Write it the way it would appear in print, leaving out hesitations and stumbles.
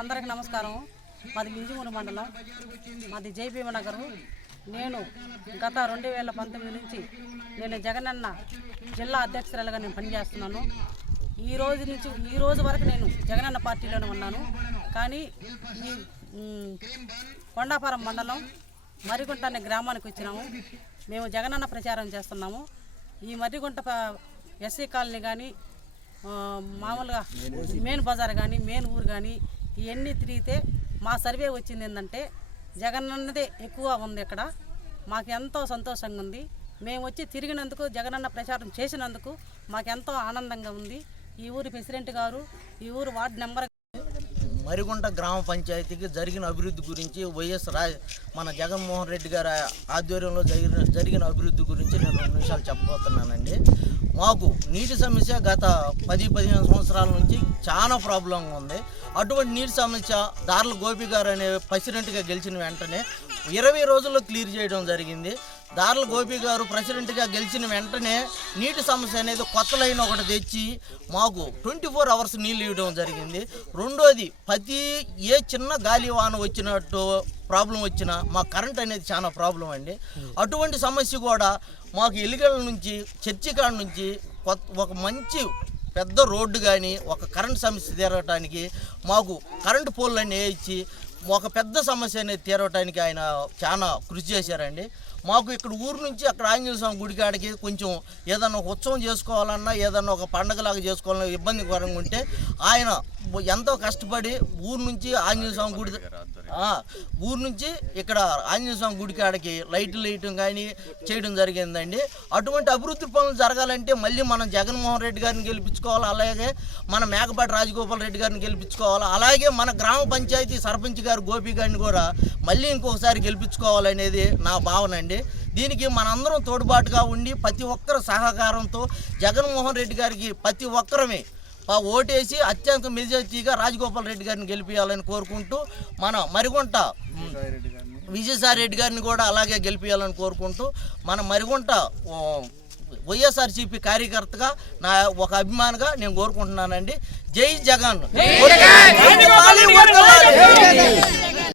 అందరికి నమస్కారం. మాది మింజమూరు మండలం, మాది జయభీమనగరు. నేను గత 2019 నుంచి నేను జగనన్న జిల్లా అధ్యక్షురాలుగా నేను పనిచేస్తున్నాను. ఈ రోజు వరకు నేను జగనన్న పార్టీలోనే ఉన్నాను. కానీ ఈ కొండాపురం మండలం మర్రిగుంట అనే గ్రామానికి వచ్చినాము. మేము జగనన్న ప్రచారం చేస్తున్నాము. ఈ మర్రిగుంట ఎస్సీ కాలనీ కానీ మామూలుగా మెయిన్ బజార్ కానీ మెయిన్ ఊరు కానీ ఇవన్నీ తిరిగితే మా సర్వే వచ్చింది ఏంటంటే జగనన్నదే ఎక్కువ ఉంది. ఇక్కడ మాకు ఎంతో సంతోషంగా ఉంది. మేము వచ్చి తిరిగినందుకు, జగనన్న ప్రచారం చేసినందుకు మాకెంతో ఆనందంగా ఉంది. ఈ ఊరి ప్రెసిడెంట్ గారు, ఈ ఊరు వార్డు నెంబర్ మర్రిగుంట గ్రామ పంచాయతీకి జరిగిన అభివృద్ధి గురించి మన జగన్మోహన్ రెడ్డి గారి ఆధ్వర్యంలో జరిగిన అభివృద్ధి గురించి నేను 2 నిమిషాలు చెప్పబోతున్నానండి. మాకు నీటి సమస్య గత 10-15 సంవత్సరాల నుంచి చాలా ప్రాబ్లంగా ఉంది. అటువంటి నీటి సమస్య దార్ల గోపి గారు అనే ప్రెసిడెంట్గా గెలిచిన వెంటనే 20 రోజుల్లో క్లియర్ చేయడం జరిగింది. దార్ల గోపి గారు ప్రెసిడెంట్గా గెలిచిన వెంటనే నీటి సమస్య అనేది కొత్త లైన్ ఒకటి తెచ్చి మాకు 24 అవర్స్ నీళ్ళు ఇవ్వడం జరిగింది. రెండోది, ఏ చిన్న గాలి వాన వచ్చినట్టు ప్రాబ్లం వచ్చినా మా కరెంట్ అనేది చాలా ప్రాబ్లం అండి. అటువంటి సమస్య కూడా మాకు ఎలిగల నుంచి చర్చి కాడ నుంచి ఒక మంచి పెద్ద రోడ్డు కానీ ఒక కరెంట్ సమస్య తీరటానికి మాకు కరెంటు పోల్లన్నీ వేయించి ఒక పెద్ద సమస్య అనేది తీరవటానికి ఆయన చాలా కృషి చేశారండి. మాకు ఇక్కడ ఊరు నుంచి అక్కడ ఆంజనేయ స్వామి గుడి కాడికి కొంచెం ఏదన్నా ఒక ఉత్సవం చేసుకోవాలన్నా, ఏదన్నా ఒక పండగలాగా చేసుకోవాలన్నా ఇబ్బందికరంగా ఉంటే ఆయన ఎంతో కష్టపడి ఊరు నుంచి ఆంజనేయ స్వామి గుడి ఊరు నుంచి ఇక్కడ ఆంజనేయ స్వామి గుడి కాడికి లైట్లు వేయటం కానీ చేయడం జరిగిందండి. అటువంటి అభివృద్ధి పనులు జరగాలంటే మళ్ళీ మనం జగన్మోహన్ రెడ్డి గారిని గెలిపించుకోవాలి, అలాగే మన మేకపాటి రాజగోపాల్ రెడ్డి గారిని గెలిపించుకోవాలి, అలాగే మన గ్రామ పంచాయతీ సర్పంచ్ గారు గోపి గారిని కూడా మళ్ళీ ఇంకొకసారి గెలిపించుకోవాలనేది నా భావన అండి. దీనికి మనందరం తోడ్పాటుగా ఉండి ప్రతి ఒక్కరి సహకారంతో జగన్మోహన్ రెడ్డి గారికి ప్రతి ఒక్కరమే ఓటేసి అత్యంత మెజారిటీగా రాజగోపాల్ రెడ్డి గారిని గెలిపించాలని కోరుకుంటూ, మన మర్రిగుంట విజయసాయి రెడ్డి గారిని కూడా అలాగే గెలిపించాలని కోరుకుంటూ, మన మర్రిగుంట వైఎస్ఆర్సీపీ కార్యకర్తగా నా ఒక అభిమానిగా నేను కోరుకుంటున్నానండి. జై జగన్.